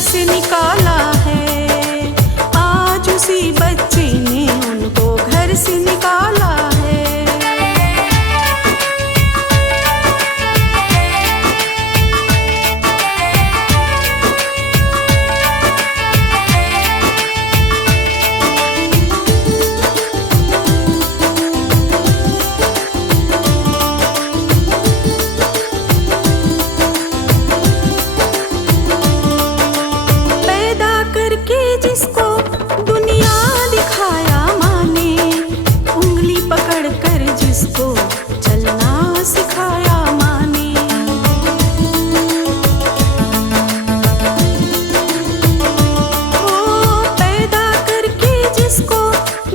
से निकाला है, आज उसी बच्चे ने उनको घर से निकाला है। जिसको दुनिया दिखाया माँ ने, उंगली पकड़ कर जिसको चलना सिखाया माँ ने। ओ पैदा करके जिसको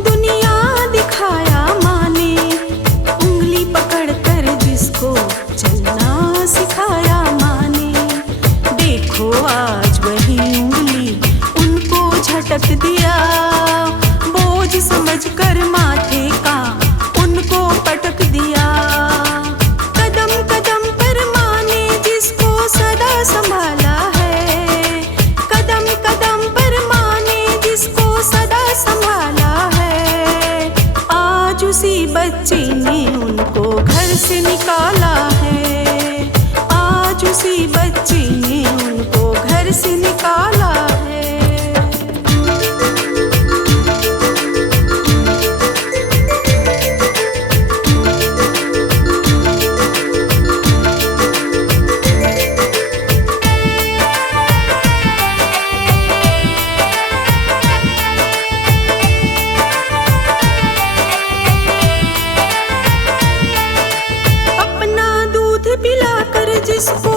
दुनिया दिखाया माँ ने, उंगली पकड़ कर जिसको चलना सिखाया माँ ने। देखो आज वही उंगली झटक दिया, बोझ समझकर माथे का उनको पटक दिया। कदम कदम पर माँ ने जिसको सदा संभाला है, कदम कदम पर माँ ने जिसको सदा संभाला है, आज उसी बच्चे ने उनको घर से निकाला है, आज उसी बच्चे ने उनको घर से निकाला है। जिसको